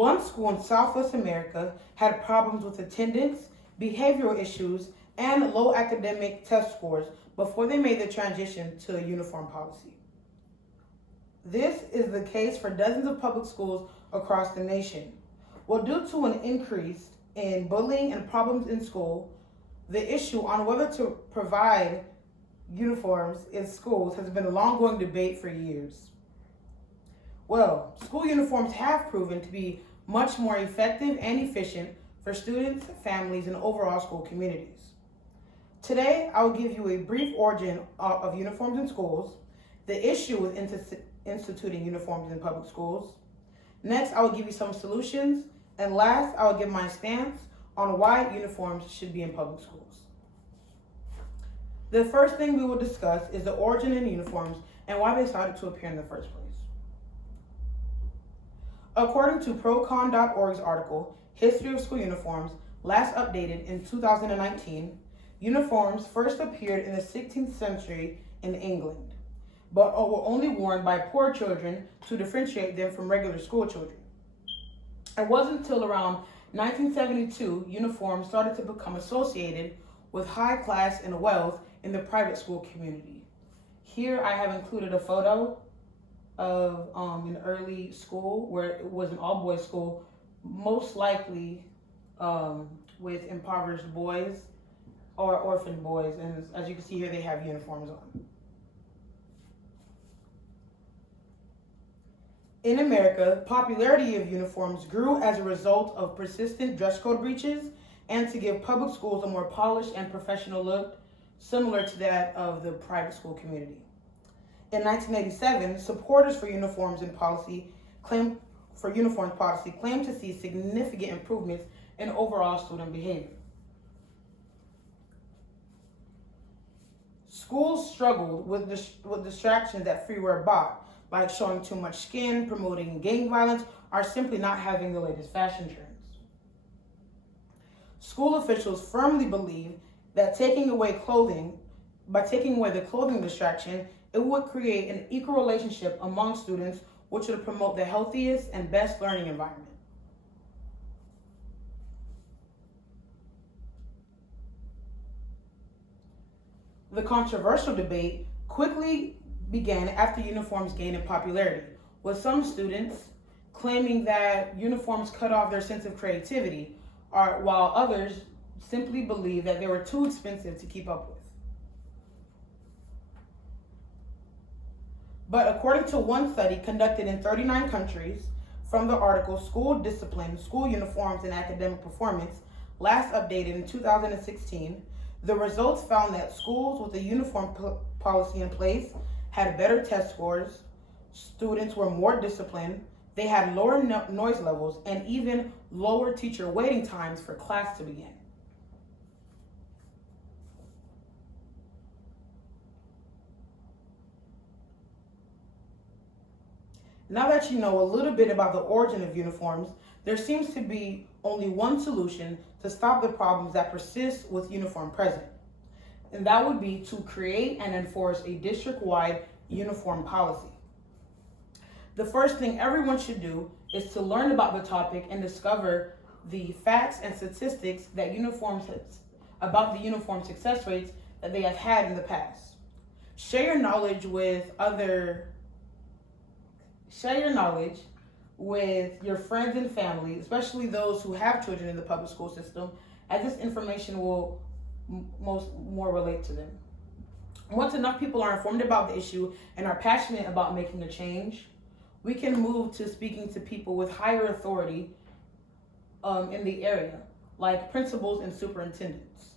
One school in Southwest America had problems with attendance, behavioral issues, and low academic test scores before they made the transition to a uniform policy. This is the case for dozens of public schools across the nation. Well, due to an increase in bullying and problems in school, the issue on whether to provide uniforms in schools has been a long-going debate for years. Well, school uniforms have proven to be much more effective and efficient for students, families, and overall school communities. Today, I will give you a brief origin of uniforms in schools, the issue with instituting uniforms in public schools. Next, I will give you some solutions, and last, I will give my stance on why uniforms should be in public schools. The first thing we will discuss is the origin of uniforms and why they started to appear in the first place. According to procon.org's article, History of School Uniforms, last updated in 2019, uniforms first appeared in the 16th century in England, but were only worn by poor children to differentiate them from regular school children. It wasn't until around 1972 uniforms started to become associated with high class and wealth in the private school community. Here I have included a photo of an early school where it was an all-boys school, most likely with impoverished boys or orphan boys, and as you can see here, they have uniforms on. In America, popularity of uniforms grew as a result of persistent dress code breaches and to give public schools a more polished and professional look, similar to that of the private school community. In 1987, supporters for uniforms policy claimed to see significant improvements in overall student behavior. Schools struggled with distractions that free wear brought, like showing too much skin, promoting gang violence, or simply not having the latest fashion trends. School officials firmly believe that by taking away the clothing distraction, it would create an equal relationship among students, which would promote the healthiest and best learning environment. The controversial debate quickly began after uniforms gained in popularity, with some students claiming that uniforms cut off their sense of creativity, while others simply believed that they were too expensive to keep up with. But according to one study conducted in 39 countries, from the article School Discipline, School Uniforms and Academic Performance, last updated in 2016, the results found that schools with a uniform policy in place had better test scores, students were more disciplined, they had lower noise levels, and even lower teacher waiting times for class to begin. Now that you know a little bit about the origin of uniforms, there seems to be only one solution to stop the problems that persist with uniform present, and that would be to create and enforce a district-wide uniform policy. The first thing everyone should do is to learn about the topic and discover the facts and statistics that about the uniform success rates that they have had in the past. Share your knowledge with your friends and family, especially those who have children in the public school system, as this information will more relate to them. Once enough people are informed about the issue and are passionate about making a change, we can move to speaking to people with higher authority in the area, like principals and superintendents.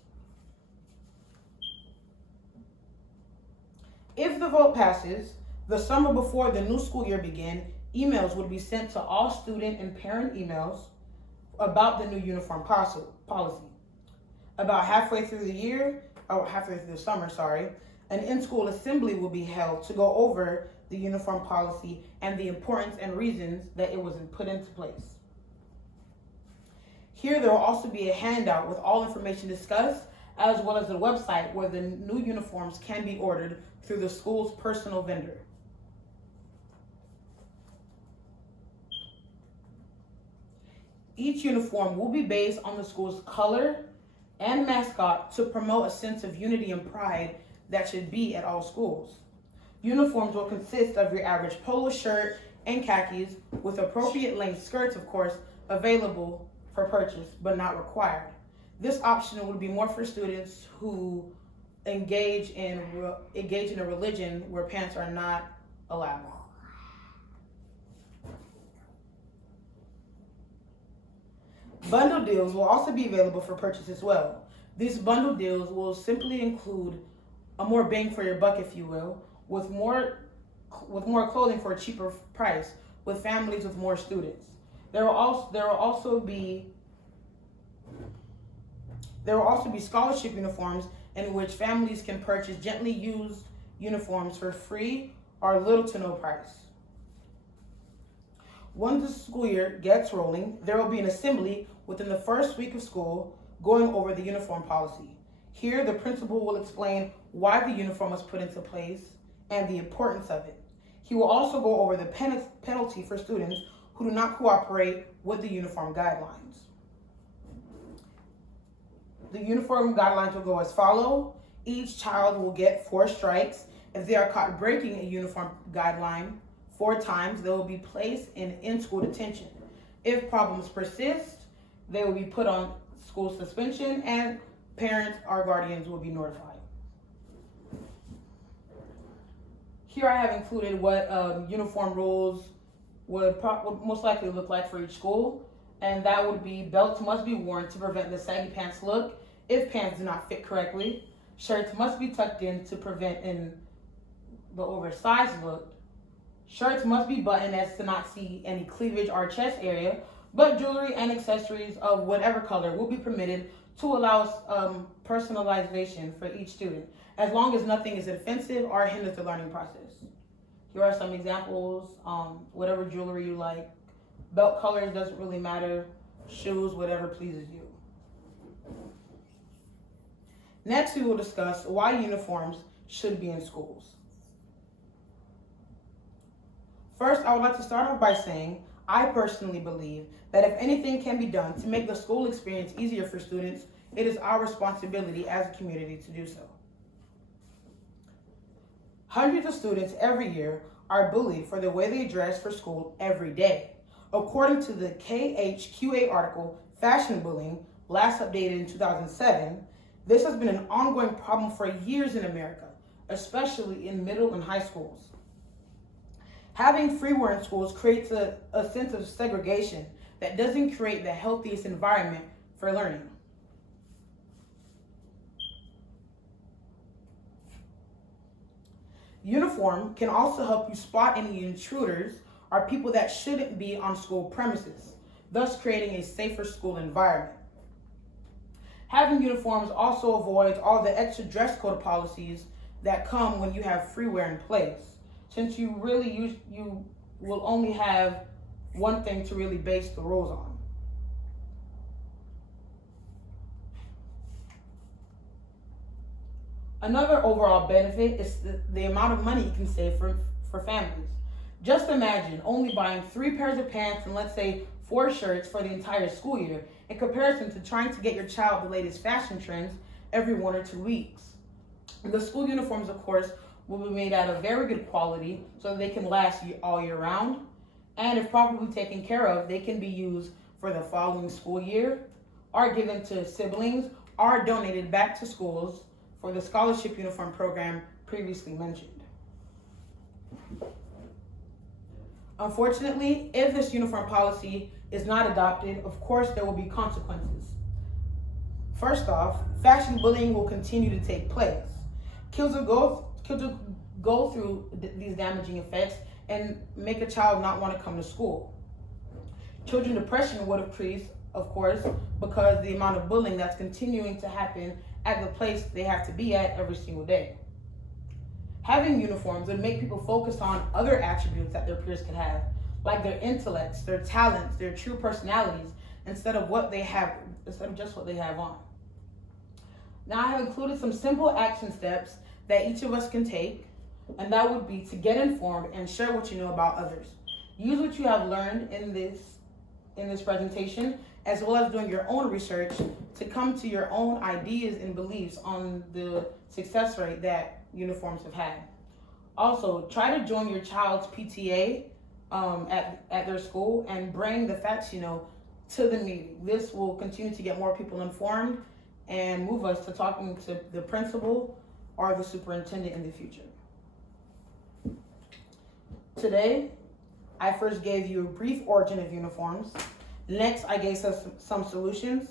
If the vote passes, the summer before the new school year began, emails would be sent to all student and parent emails about the new uniform policy. About halfway through the summer, an in-school assembly will be held to go over the uniform policy and the importance and reasons that it was put into place. Here, there will also be a handout with all information discussed, as well as a website where the new uniforms can be ordered through the school's personal vendor. Each uniform will be based on the school's color and mascot to promote a sense of unity and pride that should be at all schools. Uniforms will consist of your average polo shirt and khakis, with appropriate length skirts, of course, available for purchase but not required. This option would be more for students who engage in a religion where pants are not allowed. Bundle deals will also be available for purchase as well. These bundle deals will simply include a more bang for your buck, if you will, with more clothing for a cheaper price, with families with more students. There will also be scholarship uniforms in which families can purchase gently used uniforms for free or little to no price. Once the school year gets rolling, there will be an assembly within the first week of school going over the uniform policy. Here, the principal will explain why the uniform was put into place and the importance of it. He will also go over the penalty for students who do not cooperate with the uniform guidelines. The uniform guidelines will go as follows. Each child will get 4 strikes. If they are caught breaking a uniform guideline 4 times, they will be placed in in-school detention. If problems persist, they will be put on school suspension and parents or guardians will be notified. Here I have included what uniform rules would most likely look like for each school, and that would be: belts must be worn to prevent the saggy pants look if pants do not fit correctly. Shirts must be tucked in to prevent the oversized look. Shirts must be buttoned as to not see any cleavage or chest area, but jewelry and accessories of whatever color will be permitted to allow personalization for each student, as long as nothing is offensive or hinders the learning process. Here are some examples: whatever jewelry you like, belt colors doesn't really matter, shoes, whatever pleases you. Next, we will discuss why uniforms should be in schools. First, I would like to start off by saying I personally believe that if anything can be done to make the school experience easier for students, it is our responsibility as a community to do so. Hundreds of students every year are bullied for the way they dress for school every day. According to the KHQA article, Fashion Bullying, last updated in 2007, this has been an ongoing problem for years in America, especially in middle and high schools. Having free wear in schools creates a sense of segregation that doesn't create the healthiest environment for learning. Uniform can also help you spot any intruders or people that shouldn't be on school premises, thus creating a safer school environment. Having uniforms also avoids all the extra dress code policies that come when you have free wear in place, since you will only have one thing to really base the rules on. Another overall benefit is the amount of money you can save for families. Just imagine only buying 3 pairs of pants and, let's say, 4 shirts for the entire school year, in comparison to trying to get your child the latest fashion trends every 1 or 2 weeks. The school uniforms, of course, will be made out of very good quality so that they can last all year round. And if properly taken care of, they can be used for the following school year, or given to siblings, or donated back to schools for the scholarship uniform program previously mentioned. Unfortunately, if this uniform policy is not adopted, of course there will be consequences. First off, fashion bullying will continue to take place. Kids will go through these damaging effects and make a child not want to come to school. Children depression would increase, of course, because the amount of bullying that's continuing to happen at the place they have to be at every single day. Having uniforms would make people focus on other attributes that their peers could have, like their intellects, their talents, their true personalities, instead of just what they have on. Now, I have included some simple action steps that each of us can take, and that would be to get informed and share what you know about others. Use what you have learned in this in this presentation, as well as doing your own research to come to your own ideas and beliefs on the success rate that uniforms have had. Also, try to join your child's PTA at their school and bring the facts you know to the meeting. This will continue to get more people informed and move us to talking to the principal or the superintendent in the future. Today, I first gave you a brief origin of uniforms. Next, I gave some solutions.